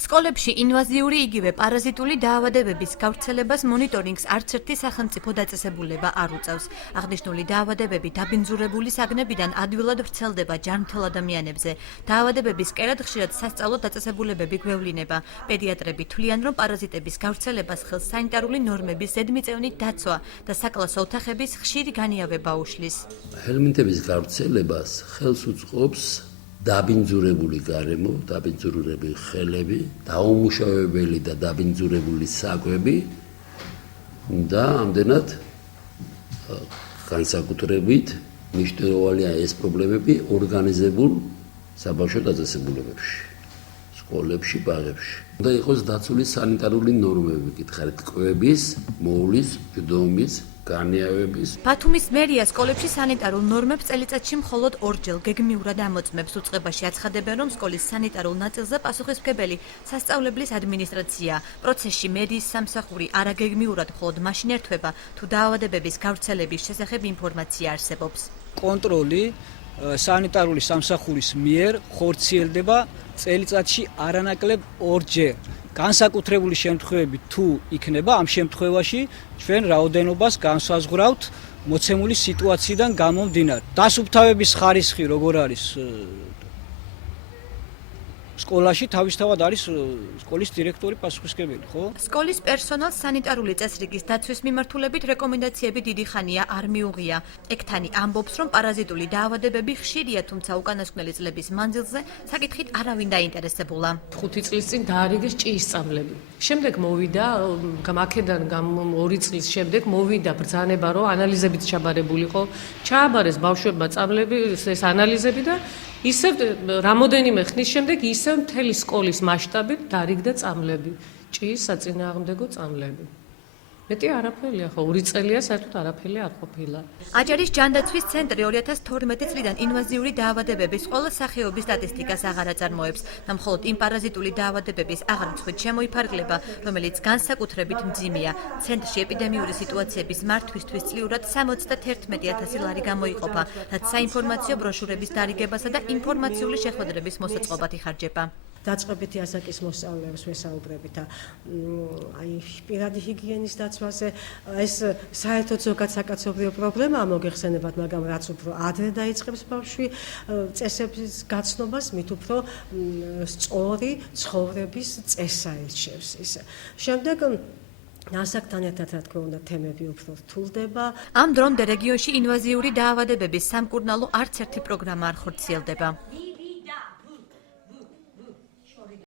სკოლებში ინვაზიური იგივე პარაზიტული დაავადებების გავრცელებას მონიტორინგს არც ერთი სახელმწიფო დაწესებულება არ უწევს. აღნიშნული დაავადებები დაბინძურებული საგნებიდან ადვილად ვრცელდება ჯანმრთელ ადამიანებზე. დაავადებების კერად ხშირად სასწავლო დაწესებულებები გვევლინება. პედიატრები თვლიან, რომ პარაზიტების გავრცელებას ხელს სანიტარული ნორმების ზედმიწევნით დაცვა და საკლასო ოთახების ხშირი განიავება უშლის. ჰელმინთების გავრცელებას ხელს უწყობს დაბინძურებული გარემო, დაბინძურებული ხელები, დაუმუშავებელი და დაბინძურებული საკვები და ამდენად განსაკუთრებით მნიშვნელოვანია ეს პრობლემები ორგანიზებულ საბავშვო დაწესებულებებში, სკოლებში, ბაღებში. უნდა იყოს დაცული სანიტარული ნორმები, გითხარით, კვების, მოვლის, ჯდომის, განიავების. ბათუმის მერია სკოლებში სანიტარულ ნორმებს წელიწადში მხოლოდ ორჯერ გეგმიურად ამოწმებს. უწყებაში აცხადებენ, რომ სკოლის სანიტარულ ნაწილზე პასუხისმგებელი სასწავლებლის ადმინისტრაცია. პროცესში მერიის სამსახური არაგეგმიურად მხოლოდ მაშინ ერთვება, თუ დაავადებების გავრცელების შესახებ ინფორმაცია არსებობს. კონტროლი სანიტარული სამსახურის მიერ ხორციელდება წელიწადში არანაკლებ ორჯერ. განსაკუთრებული შემთხვევები თუ იქნება, ამ შემთხვევაში ჩვენ რაოდენობას განსაზღვრავთ მოცემული სიტუაციიდან გამომდინარე. დასუფთავების ხარისხი როგორ არის სკოლაში, თავისთავად არის სკოლის დირექტორი პასუხისმგებელი, ხო? სკოლის პერსონალს სანიტარული წესრიგის დაცვის მიმართულებით რეკომენდაციები დიდი ხანია არ მიუღია. ექთანი ამბობს, რომ პარაზიტული დაავადებები ხშირია, თუმცა უკანასკნელი წლების მანძილზე საკითხით არავინ დაინტერესებულა. 5 წლის წინ დაარიგეს ჭიის წამლები. შემდეგ მოვიდა, აქედან 2 წლის შემდეგ მოვიდა ბრძანება, რომ ანალიზებით ჩაბარებულიყო. ჩააბარეს ბავშვებმა წამლები, ეს ანალიზები და ისევ რამოდენიმე ხნის შემდეგ ისევ მთელი სკოლის მასშტაბით დაარიგდა წამლები, ჭიის საწინააღმდეგო წამლები. მეტი არაფერია, ხო, 2 წელია საერთოდ არაფერი არ ყოფილა. აჭარის ჯანდაცვის ცენტრი 2012 წლიდან ინვაზიური დაავადებების ყველა სახეობის სტატისტიკას აღარ აწარმოებს და მხოლოდ იმ პარაზიტული დაავადებების აღრიცხვით შემოიფარგლება, რომელიც განსაკუთრებით მძიმეა. ცენტრში ეპიდემიური სიტუაციების მართვისთვის წლიურად 71,000 ლარი გამოიყოფა, რაც საინფორმაციო ბროშურების დარიგებასა და ინფორმაციული შეხვედრების მოსაწყობად იხარჯება. დაწყებითი ასაკის მოსწავლეებს ვესაუბრებით პირადი ჰიგიენის დაცვაზე. ეს საერთოდ ზოგად საკაცობრიო პრობლემაა მოგეხსენებათ, მაგრამ რაც უფრო ადრე დაიწყებს ბავშვი წესების გაცნობას, მით უფრო სწორი ცხოვრების წესა ირჩევს ისე. შემდეგ ასაკთან ერთად, რა თქმა უნდა, თემები უფრო რთულდება. ამ დრომდე რეგიონში ინვაზიური დაავადებების სამკურნალო არც ერთი პროგრამა არ ხორციელდება.